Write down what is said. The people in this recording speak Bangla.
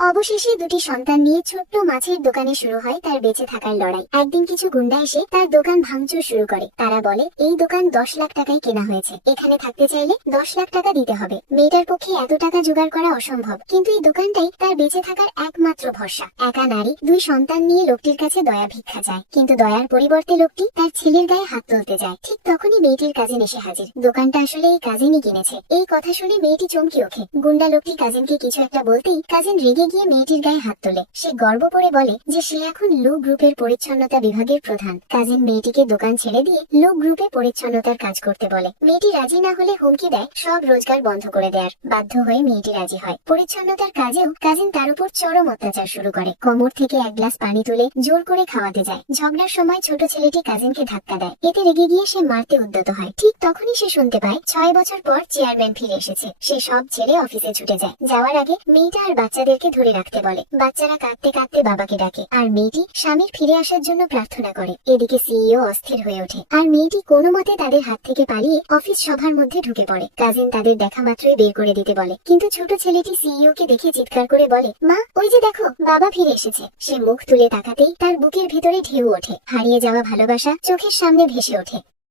অবশেষে দুটি সন্তান নিয়ে ছোট্ট মাছের দোকানে শুরু হয় তার বেঁচে থাকার লড়াই। একদিন কিছু গুন্ডা এসে তার দোকান ভাঙচুর শুরু করে। তারা বলে এই দোকান 10 লাখ টাকায় কেনা হয়েছে, এখানে থাকতে চাইলে 10 লাখ টাকা দিতে হবে। মেয়েটার পক্ষে এত টাকা জোগাড় করা অসম্ভব, কিন্তু এই দোকানটাই তার বেঁচে থাকার একমাত্র ভরসা। একা নারী, 2 সন্তান নিয়ে লোকটির কাছে দয়া ভিক্ষা চায়, কিন্তু দয়ার পরিবর্তে লোকটি তার ছেলের গায়ে হাত তুলতে যায়। ঠিক তখনই মেয়েটির কাজিন এসে হাজির। দোকানটা আসলে এই কাজিনই কিনেছে। এই কথা শুনে মেয়েটি চমকে ওঠে। গুন্ডা লোকটি কাজিনকে কিছু একটা বলতেই কাজিন রেগে গিয়ে মেয়েটির গায়ে হাত তোলে। সে গর্ব করে বলে যে সে এখন লু গ্রুপের পরিচ্ছন্নতা বিভাগের প্রধান। কাজিন মেয়েটিকে দোকান ছেড়ে দিয়ে লু গ্রুপে পরিচ্ছন্নতার কাজ করতে বলে। মেয়েটি রাজি না হলে হুমকি দেয় সব রোজগার বন্ধ করে দেয়ার। বাধ্য হয়ে মেয়েটি রাজি হয়। পরিচ্ছন্নতার কাজেও কাজিন তার উপর চরম অত্যাচার শুরু করে। কোমর থেকে এক গ্লাস পানি তুলে জোর করে খাওয়াতে যায়। ঝগড়ার সময় ছোট ছেলেটি কাজিনকে ধাক্কা দেয়। এতে রেগে গিয়ে সে মারতে উদ্যত হয়। ঠিক তখনই সে শুনতে পায় 6 বছর পর চেয়ারম্যান ফিরে এসেছে। সে সব ছেড়ে অফিসে ছুটে যায়। যাওয়ার আগে মেয়েটা আর বাচ্চাদেরকে ধরে রাখতে বলে। বাচ্চারা কাঁদতে কাঁদতে বাবাকে ডাকে, আর মেয়েটি স্বামীর ফিরে আসার জন্য প্রার্থনা করে। এদিকে সিইও অস্থির হয়ে ওঠে, আর মেয়েটি কোনো মতে তাদের হাত থেকে পালিয়ে অফিস সভার মধ্যে ঢুকে পড়ে। কাজিন তাদের দেখা মাত্রই বের করে দিতে বলে, কিন্তু ছোট ছেলেটি সিইও কে দেখে চিৎকার করে বলে, মা ওই যে দেখো, বাবা ফিরে এসেছে। সে মুখ তুলে তাকাতেই তার বুকের ভিতরে ঢেউ ওঠে। হারিয়ে যাওয়া ভালোবাসা চোখের সামনে ভেসে ওঠে।